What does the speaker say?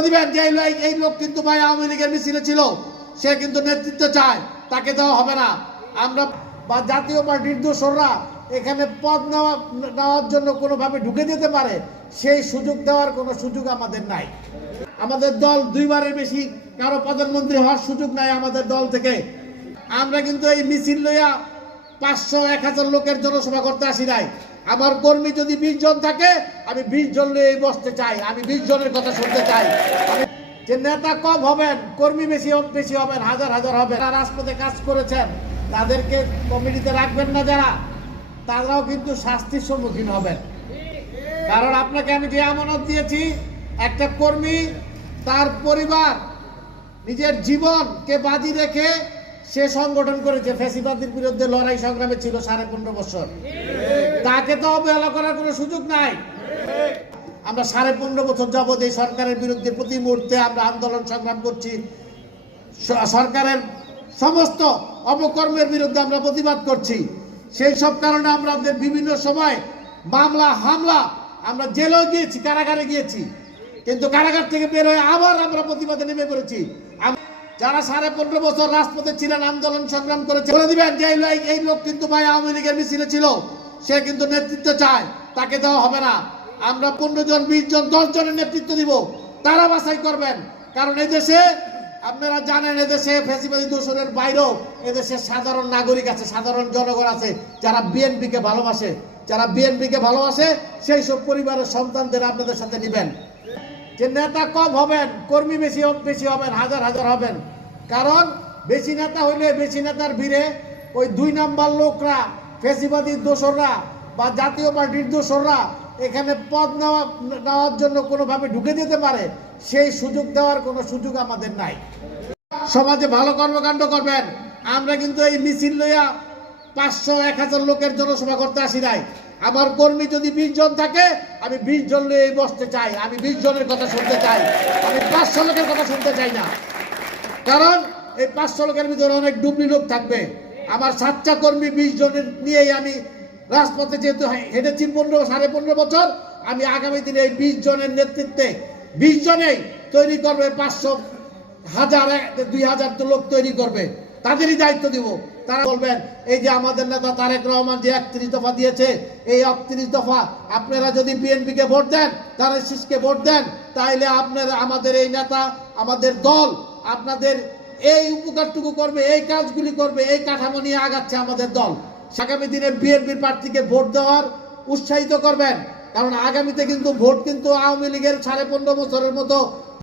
বলে দিবেন যে এই লোক কিন্তু ভাই আওয়ামী লীগের মিছিলে ছিল। সে কিন্তু নেতৃত্ব চায়। তাকে দেওয়া হবে না। আমরা বা জাতীয় পার্টির দোসররা এখানে পদ নেওয়া নেওয়ার জন্য কোনোভাবে ঢুকে যেতে পারে, সেই সুযোগ দেওয়ার কোনো সুযোগ আমাদের নাই। আমাদের দল দুইবারের বেশি কারও প্রধানমন্ত্রী হওয়ার সুযোগ নাই আমাদের দল থেকে। আমরা কিন্তু এই মিছিল লইয়া পাঁচশো এক হাজার লোকের জনসভা করতে আসি নাই। আমার কর্মী যদি বিশ জন থাকে, আমি বিশ জন নিয়ে বসতে চাই, আমি বিশ জনের কথা শুনতে চাই। যে নেতা কম হবেন, কর্মী বেশি বেশি হবেন, হাজার হাজার হবেন। যারা রাজপথে কাজ করেছেন, তাদেরকে কমিটিতে রাখবেন না যারা, তারাও কিন্তু শাস্তির সম্মুখীন হবেন। কারণ আপনাকে আমি যে আমানত দিয়েছি, একটা কর্মী, তার পরিবার, নিজের জীবনকে বাজি রেখে সে সংগঠন করেছে। ফ্যাসিবাদের বিরুদ্ধে লড়াই সংগ্রামে ছিল সাড়ে পনেরো বছর। তাকে তো অবহেলা করার কোনো সুযোগ নাই। আমরা সাড়ে পনেরো বছর যাবৎ এই সরকারের বিরুদ্ধে প্রতি মুহূর্তে আমরা আন্দোলন সংগ্রাম করছি। সরকারের সমস্ত অপকর্মের বিরুদ্ধে আমরা প্রতিবাদ করছি। সেই সব কারণে আমরা বিভিন্ন সময় মামলা, হামলা, আমরা জেলেও গিয়েছি, কারাগারে গিয়েছি। কিন্তু কারাগার থেকে বের হয়ে আবার আমরা প্রতিবাদে নেমে পড়েছি। যারা সাড়ে পনেরো বছর রাজপথে ছিলেন, আন্দোলন সংগ্রাম করেছে, বলে দিবেন যে এই লোক কিন্তু ভাই আওয়ামী লীগের মিছিলে ছিল। সে কিন্তু নেতৃত্ব চায়, তাকে দেওয়া হবে না। আমরা পনেরো জন, বিশ জন, দশ জনের নেতৃত্ব দিব। তারা বাছাই করবেন। কারণ এই দেশে আপনারা জানেন, এদেশে ফেসিবাদী দূষণের বাইরেও এদেশে সাধারণ নাগরিক আছে, সাধারণ জনগণ আছে, যারা বিএনপিকে ভালোবাসে। যারা বিএনপিকে ভালোবাসে, সেই সব পরিবারের সন্তানদের আপনাদের সাথে নেবেন। যে নেতা কম হবেন, কর্মী বেশি বেশি হবেন, হাজার হাজার হবেন। কারণ বেশি নেতা হইলে বেশি নেতার ভিড়ে ওই দুই নাম্বার লোকরা ফেসিবাদী দোসররা বা জাতীয় পার্টির দোসররা এখানে পদ নেওয়া, নেওয়ার জন্য কোনোভাবে ঢুকে যেতে পারে, সেই সুযোগ দেওয়ার কোনো সুযোগ আমাদের নাই। সমাজে ভালো কর্মকাণ্ড করবেন, আমরা কিন্তু এই মিছিল লইয়া পাঁচশো, এক হাজার লোকের জনসভা করতে আসি নাই। আমার কর্মী যদি বিশ জন থাকে, আমি বিশ জন নিয়ে বসতে চাই, আমি বিশ জনের কথা শুনতে চাই, আমি পাঁচশো লোকের কথা শুনতে চাই না। কারণ এই পাঁচশো লোকের ভিতরে অনেক ডুবলি লোক থাকবে। আমার সাতটা কর্মী বিশ জনের নিয়েই আমি রাজপথে যেহেতু হেঁটেছি পনেরো, সাড়ে পনেরো বছর, আমি আগামী দিনে এই বিশ জনের নেতৃত্বে, বিশ জনেই তৈরি করবে পাঁচশো হাজার দুই হাজার তো লোক তৈরি করবে। তাদেরই দায়িত্ব দিব। তারা বলবেন, এই যে আমাদের নেতা তারেক রহমান যে একত্রিশ দফা দিয়েছে, এই একত্রিশ দফা আপনারা যদি বিএনপিকে ভোট দেন, তারা শীষকে ভোট দেন, তাইলে আপনারা, আমাদের এই নেতা, আমাদের দল, আপনাদের এই উপকারটুকু করবে, এই কাজগুলি করবে, এই কাঠামো নিয়ে আগাচ্ছে আমাদের দল। আগামী দিনে বিএনপির প্রার্থীকে ভোট দেওয়ার উৎসাহিত করবেন। কারণ আগামীতে কিন্তু ভোট কিন্তু আওয়ামী লীগের সাড়ে পনেরো বছরের মতো